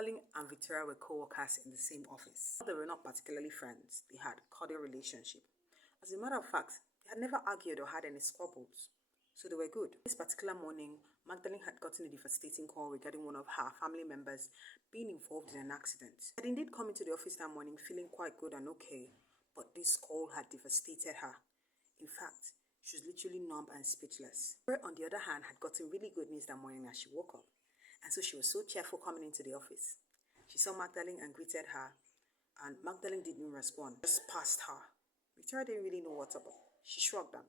Magdalene and Victoria were co-workers in the same office. They were not particularly friends. They had a cordial relationship. As a matter of fact, they had never argued or had any squabbles. So they were good. This particular morning, Magdalene had gotten a devastating call regarding one of her family members being involved in an accident. She had indeed come into the office that morning feeling quite good and okay, but this call had devastated her. In fact, she was literally numb and speechless. Her, on the other hand, had gotten really good news that morning as she woke up. And so she was so cheerful coming into the office. She saw Magdalene and greeted her, and Magdalene didn't respond, just passed her. Victoria didn't really know what's up. She shrugged and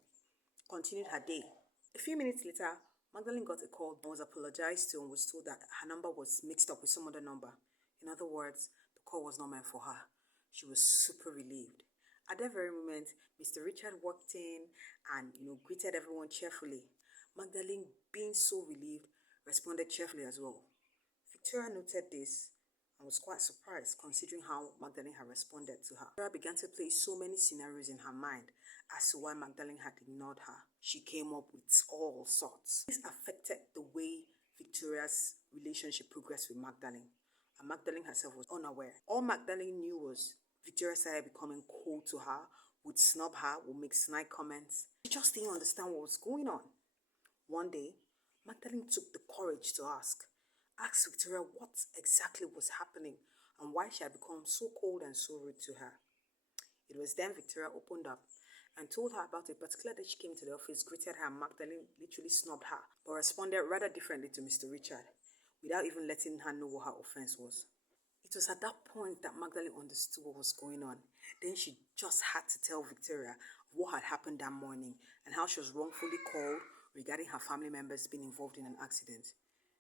continued her day. A few minutes later, Magdalene got a call and was apologized to and was told that her number was mixed up with some other number. In other words, the call was not meant for her. She was super relieved. At that very moment, Mr. Richard walked in and, greeted everyone cheerfully. Magdalene, being so relieved, responded cheerfully as well. Victoria noted this and was quite surprised considering how Magdalene had responded to her. Victoria began to play so many scenarios in her mind as to why Magdalene had ignored her. She came up with all sorts. This affected the way Victoria's relationship progressed with Magdalene, and Magdalene herself was unaware. All Magdalene knew was Victoria started becoming cold to her, would snub her, would make snide comments. She just didn't understand what was going on. One day, Magdalene took the courage to ask Victoria what exactly was happening and why she had become so cold and so rude to her. It was then Victoria opened up and told her about a particular day she came to the office, greeted her, and Magdalene literally snubbed her, but responded rather differently to Mr. Richard, without even letting her know what her offense was. It was at that point that Magdalene understood what was going on. Then she just had to tell Victoria what had happened that morning and how she was wrongfully called regarding her family members being involved in an accident.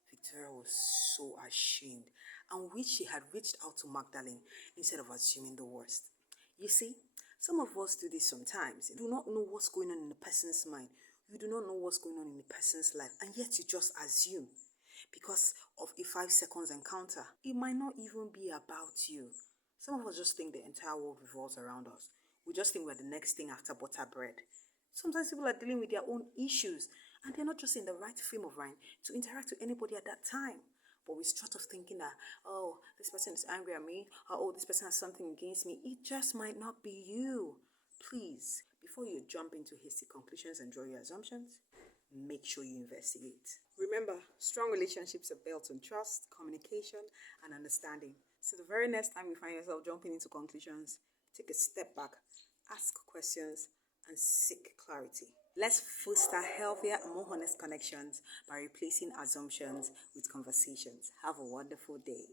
Victoria was so ashamed and wished she had reached out to Magdalene instead of assuming the worst. You see, some of us do this sometimes. You do not know what's going on in a person's mind. You do not know what's going on in a person's life, and yet you just assume. Because of a 5 seconds encounter, it might not even be about you. Some of us just think the entire world revolves around us. We just think we're the next thing after butter bread. Sometimes people are dealing with their own issues and they're not just in the right frame of mind to interact with anybody at that time. But we start off thinking that, oh, this person is angry at me, or oh, this person has something against me. It just might not be you. Please, before you jump into hasty conclusions and draw your assumptions, make sure you investigate. Remember, strong relationships are built on trust, communication, and understanding. So the very next time you find yourself jumping into conclusions, take a step back, ask questions, and seek clarity. Let's foster healthier and more honest connections by replacing assumptions with conversations. Have a wonderful day.